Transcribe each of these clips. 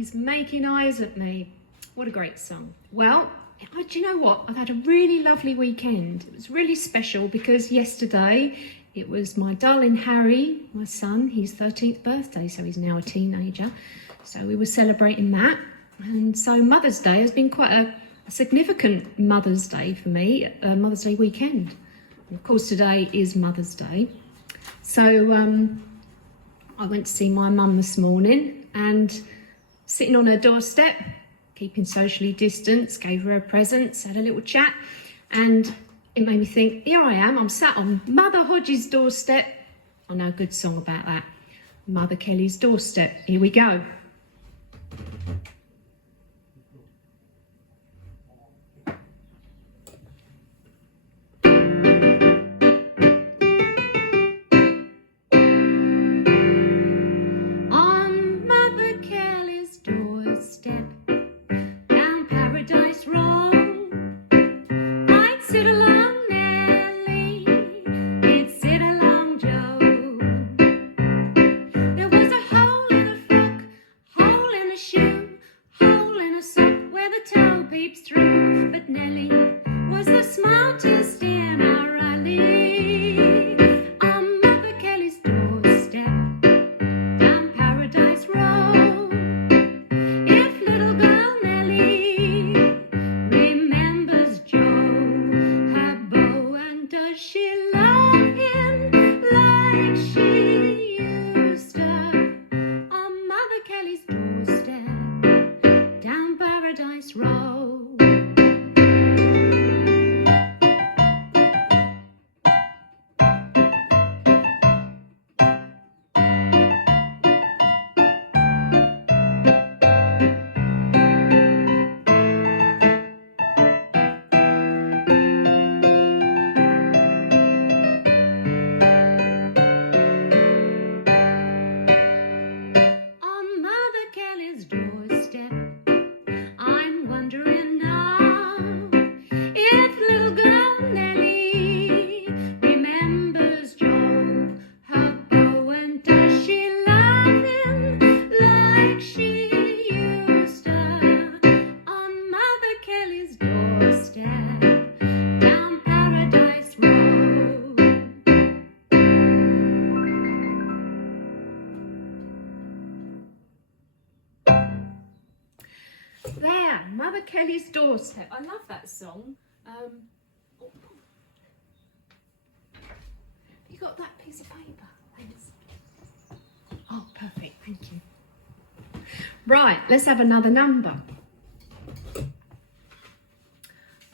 He's making eyes at me. What a great song. Well, do you know what? I've had a really lovely weekend. It was really special because yesterday it was my darling Harry, my son, his 13th birthday, so he's now a teenager. So we were celebrating that. And so Mother's Day has been quite a significant Mother's Day for me, Mother's Day weekend. And of course, today is Mother's Day. So I went to see my mum this morning and sitting on her doorstep, keeping socially distanced, gave her presents, had a little chat, and it made me think, here I am, I'm sat on Mother Hodges' doorstep. I know a good song about that. Mother Kelly's doorstep. Here we go. There, Mother Kelly's doorstep. I love that song. You got that piece of paper? Thanks. Oh, perfect. Thank you. Right, let's have another number.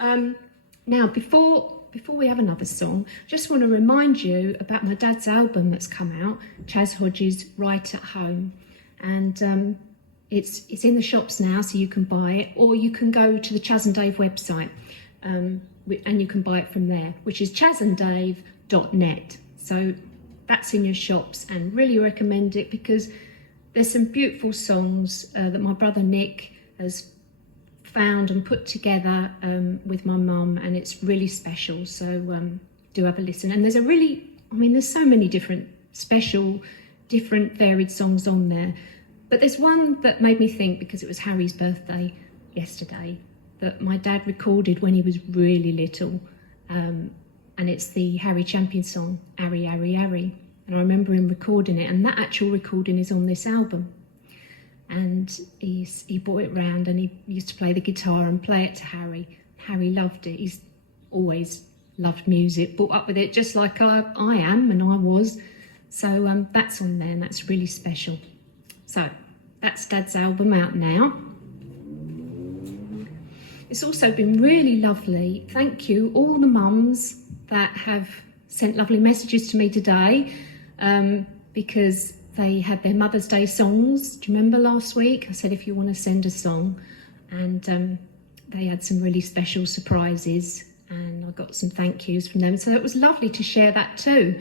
Now, before we have another song, just want to remind you about my dad's album that's come out, Chaz Hodges' Right at Home, and it's in the shops now, so you can buy it, or you can go to the Chaz and Dave website, and you can buy it from there, which is chasanddave.net. So that's in your shops, and really recommend it because there's some beautiful songs that my brother Nick has found and put together with my mum, and it's really special. So do have a listen. And there's so many different special, different varied songs on there. But there's one that made me think, because it was Harry's birthday yesterday, that my dad recorded when he was really little. And it's the Harry Champion song, Harry, Harry, Harry. And I remember him recording it, and that actual recording is on this album. And he brought it round, and he used to play the guitar and play it to Harry. Harry loved it. He's always loved music, brought up with it just like I am and I was. So that's on there, and that's really special. So that's Dad's album out now. It's also been really lovely. Thank you, all the mums that have sent lovely messages to me today, because they had their Mother's Day songs. Do you remember last week? I said, if you want to send a song, and they had some really special surprises, and I got some thank yous from them. So it was lovely to share that too.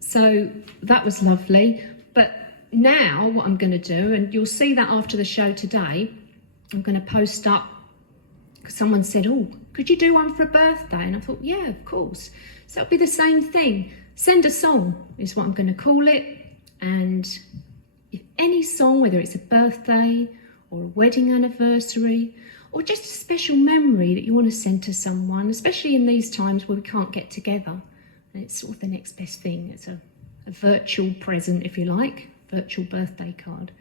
So that was lovely. But now what I'm going to do, and you'll see that after the show today, I'm going to post up, because someone said, oh, could you do one for a birthday? And I thought, yeah, of course. So it'll be the same thing. Send a song is what I'm going to call it. And if any song, whether it's a birthday or a wedding anniversary, or just a special memory that you want to send to someone, especially in these times where we can't get together. And it's sort of the next best thing. It's a virtual present, if you like, virtual birthday card.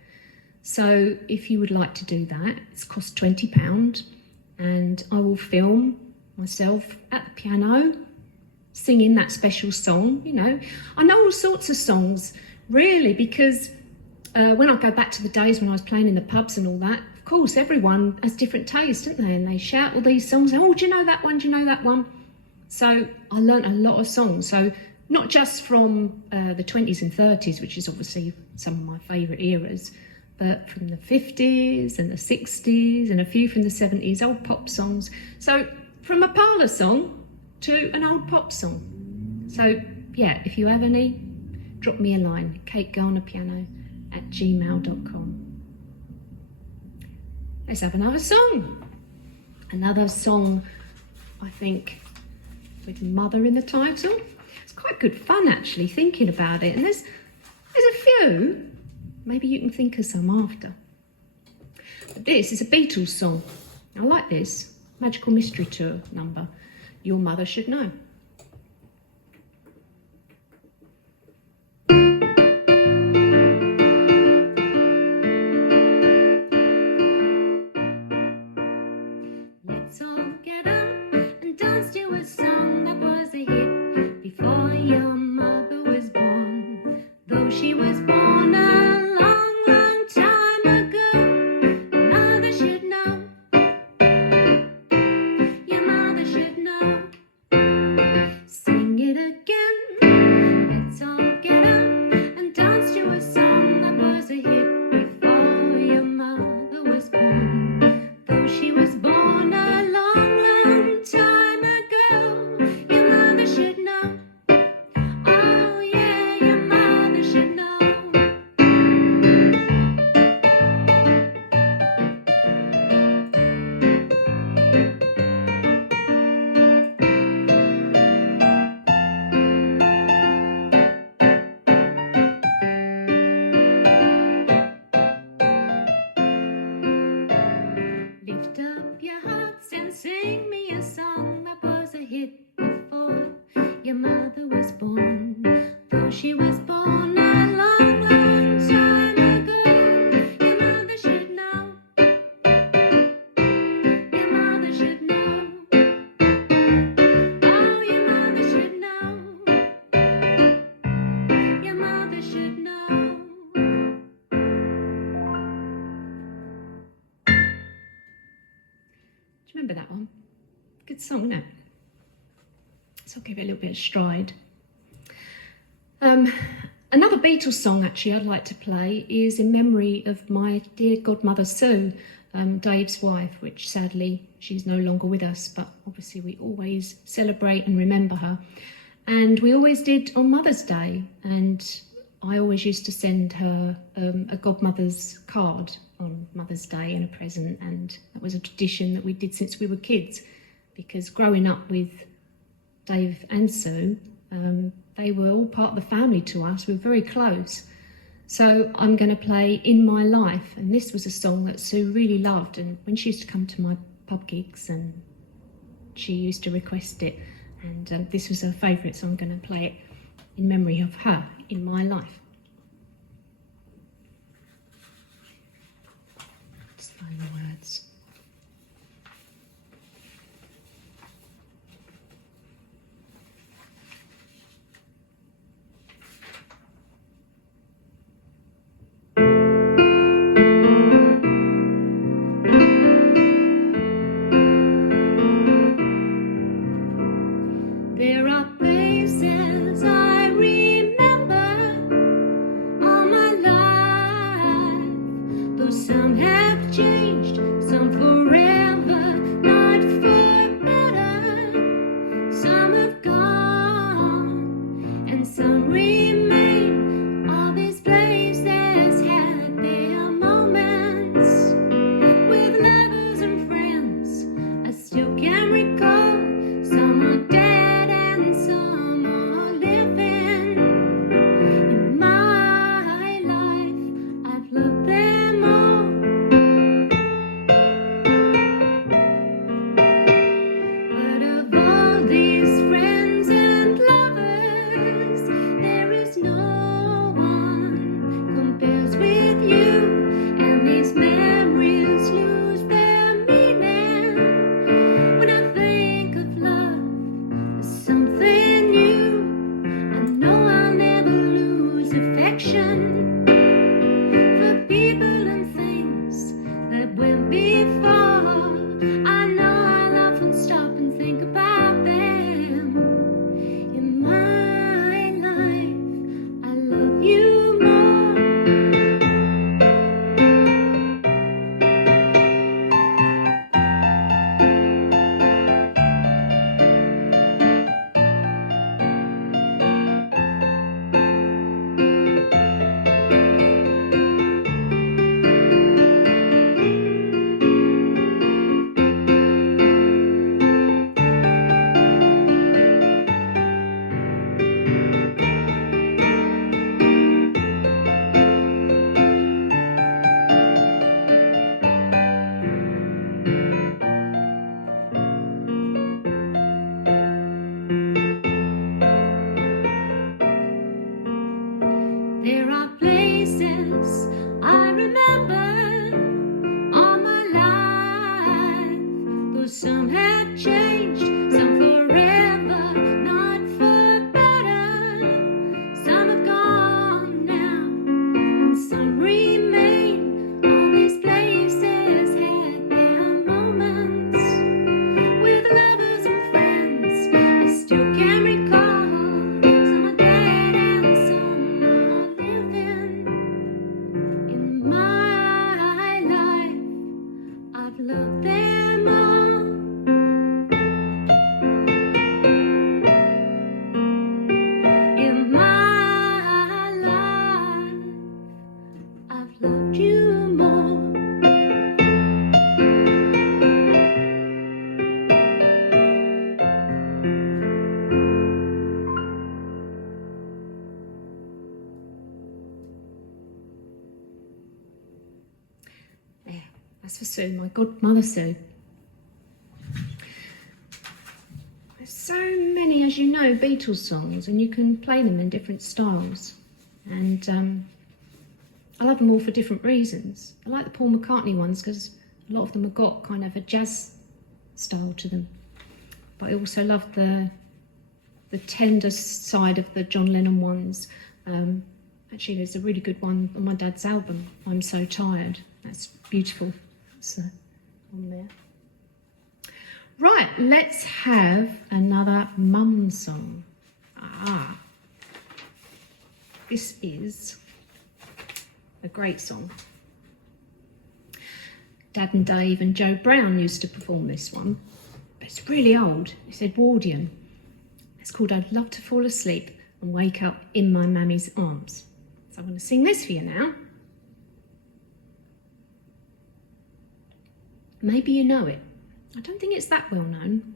So if you would like to do that, it's cost £20, and I will film myself at the piano singing that special song. You know, I know all sorts of songs, really, because when I go back to the days when I was playing in the pubs and all that, of course, everyone has different tastes, don't they? And they shout all these songs, oh, do you know that one? Do you know that one? So I learnt a lot of songs. So not just from the 20s and 30s, which is obviously some of my favourite eras, but from the 50s and the 60s and a few from the 70s, old pop songs. So from a parlour song to an old pop song. So yeah, if you have any, drop me a line, kategarnerpiano@gmail.com. Let's have another song. Another song, I think, with mother in the title. It's quite good fun, actually, thinking about it. And there's a few. Maybe you can think of some after. But this is a Beatles song. I like this. Magical Mystery Tour number. Your Mother Should Know. Let's all get up and dance to a song that was a hit before your mother was born. Though she was born a long, long time ago, your mother should know. Your mother should know. Sing it again. Let's all get up and dance to a song that was a hit before your mother was born. Though she was born a long, long time ago, your mother should know. Oh yeah, your mother should know. Lift up your hearts and sing me a song that was a hit before your mother was born. Though she was born a long, long time ago, your mother should know. Your mother should know. Oh, your mother should know. Your mother should know. Do you remember that one? Good song, isn't it? So I'll give it a little bit of stride. Another Beatles song, actually, I'd like to play is in memory of my dear godmother Sue, Dave's wife, which sadly she's no longer with us, but obviously we always celebrate and remember her. And we always did on Mother's Day, and I always used to send her a godmother's card on Mother's Day and a present, and that was a tradition that we did since we were kids, because growing up with Dave and Sue, they were all part of the family to us. We were very close. So I'm going to play In My Life, and this was a song that Sue really loved, and when she used to come to my pub gigs, and she used to request it, and this was her favourite, so I'm going to play it in memory of her, In My Life. Just find the words. There are places I remember all my life, though some have changed, some love them all. In my life, I've loved you more. There, that's for Sue, my godmother Sue. There's so many, as you know, Beatles songs, and you can play them in different styles. And I love them all for different reasons. I like the Paul McCartney ones because a lot of them have got kind of a jazz style to them. But I also love the tender side of the John Lennon ones. Actually, there's a really good one on my dad's album, I'm So Tired. That's beautiful. That's on there. Right, let's have another mum song. This is a great song. Dad and Dave and Joe Brown used to perform this one, but it's really old. It's Edwardian. It's called I'd Love to Fall Asleep and Wake Up in My Mammy's Arms. So I'm going to sing this for you now. Maybe you know it. I don't think it's that well known.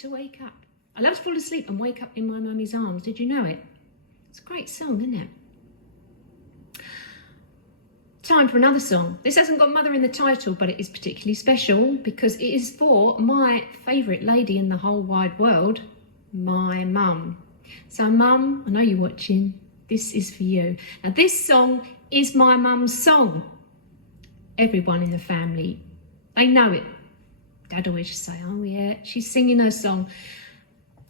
To wake up. I love to fall asleep and wake up in my mummy's arms. Did you know it? It's a great song, isn't it? Time for another song. This hasn't got mother in the title, but it is particularly special because it is for my favourite lady in the whole wide world, my mum. So Mum, I know you're watching, this is for you. Now this song is my mum's song. Everyone in the family, they know it. Dad always just say, oh yeah, she's singing her song.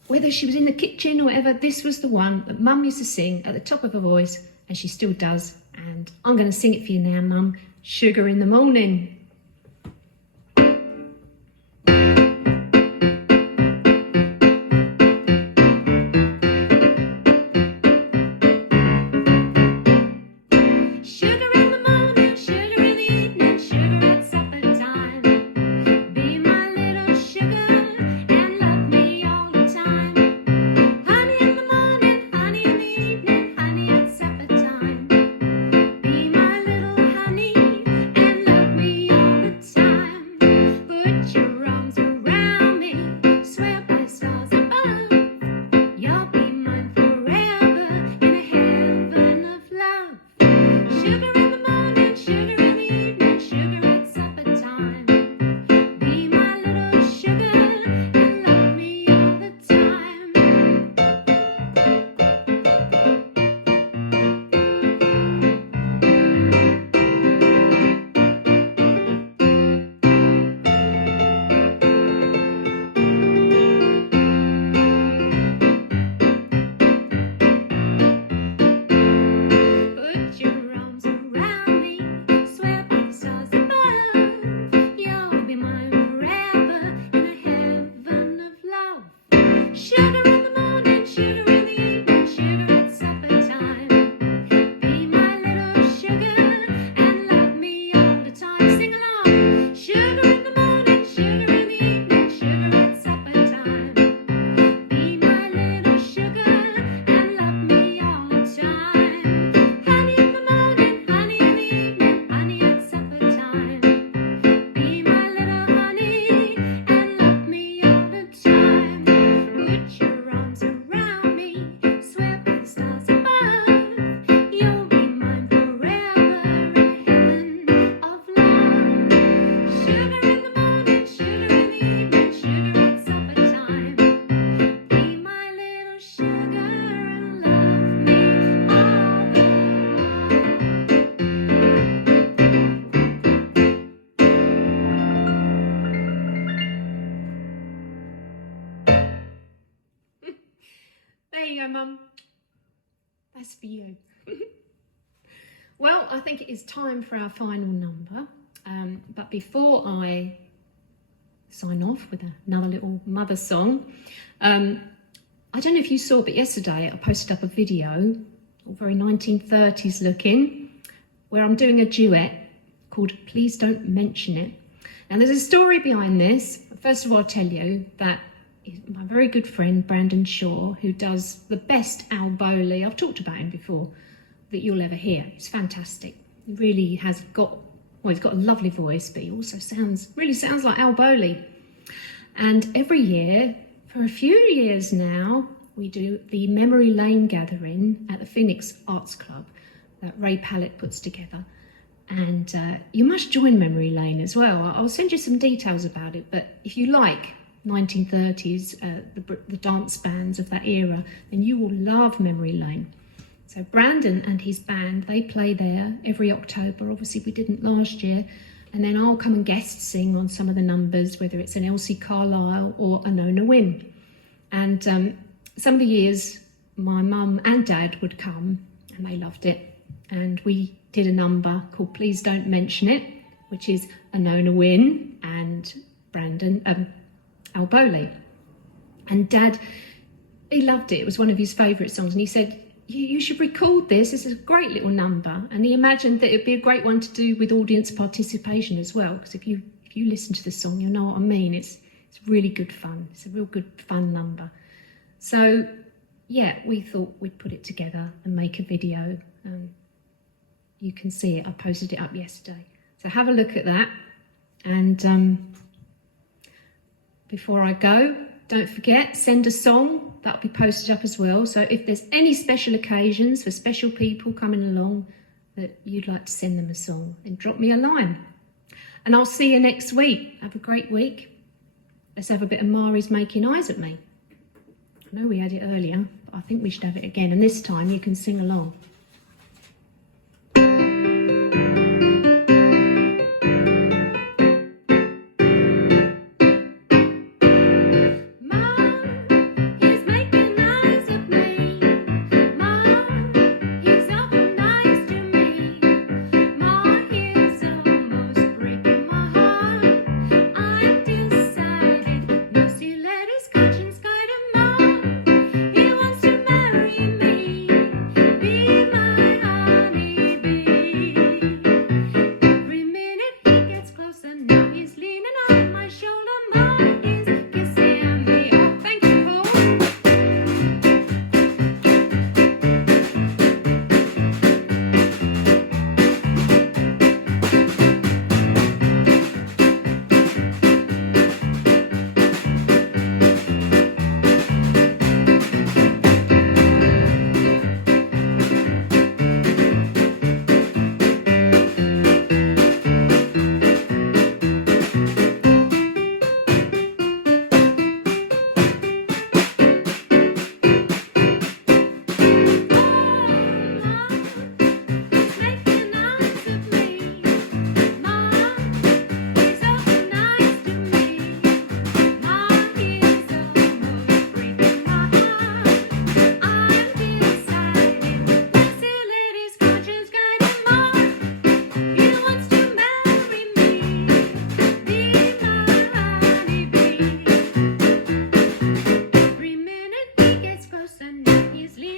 Whether she was in the kitchen or whatever, this was the one that Mum used to sing at the top of her voice, and she still does. And I'm going to sing it for you now, Mum. Sugar in the Morning. There you go, Mum. That's for you. Well, I think it is time for our final number. But before I sign off with another little mother song, I don't know if you saw, but yesterday I posted up a video, all very 1930s looking, where I'm doing a duet called Please Don't Mention It. Now there's a story behind this. First of all, I'll tell you that my very good friend Brandon Shaw, who does the best alboli, I've talked about him before, that you'll ever hear. He's fantastic. He really has got, well, he's got a lovely voice, but he also really sounds like alboli. And every year, for a few years now, we do the Memory Lane gathering at the Phoenix Arts Club that Ray Pallett puts together. And you must join Memory Lane as well. I'll send you some details about it, but if you like 1930s, the dance bands of that era, then you will love Memory Lane. So Brandon and his band, they play there every October. Obviously we didn't last year. And then I'll come and guest sing on some of the numbers, whether it's an Elsie Carlisle or a Nona Wynn. And some of the years my mum and dad would come and they loved it. And we did a number called Please Don't Mention It, which is a Nona Wynn and Brandon Alboli. And Dad, he loved it. It was one of his favourite songs. And he said, you should record this. This is a great little number. And he imagined that it'd be a great one to do with audience participation as well. Because if you listen to the song, you'll know what I mean. It's really good fun. It's a real good fun number. So yeah, we thought we'd put it together and make a video. You can see it. I posted it up yesterday. So have a look at that. And before I go, don't forget, send a song. That'll be posted up as well. So if there's any special occasions for special people coming along that you'd like to send them a song, then drop me a line. And I'll see you next week. Have a great week. Let's have a bit of Mari's making eyes at me. I know we had it earlier, but I think we should have it again, and this time you can sing along. Every minute he gets closer, now he's leaving.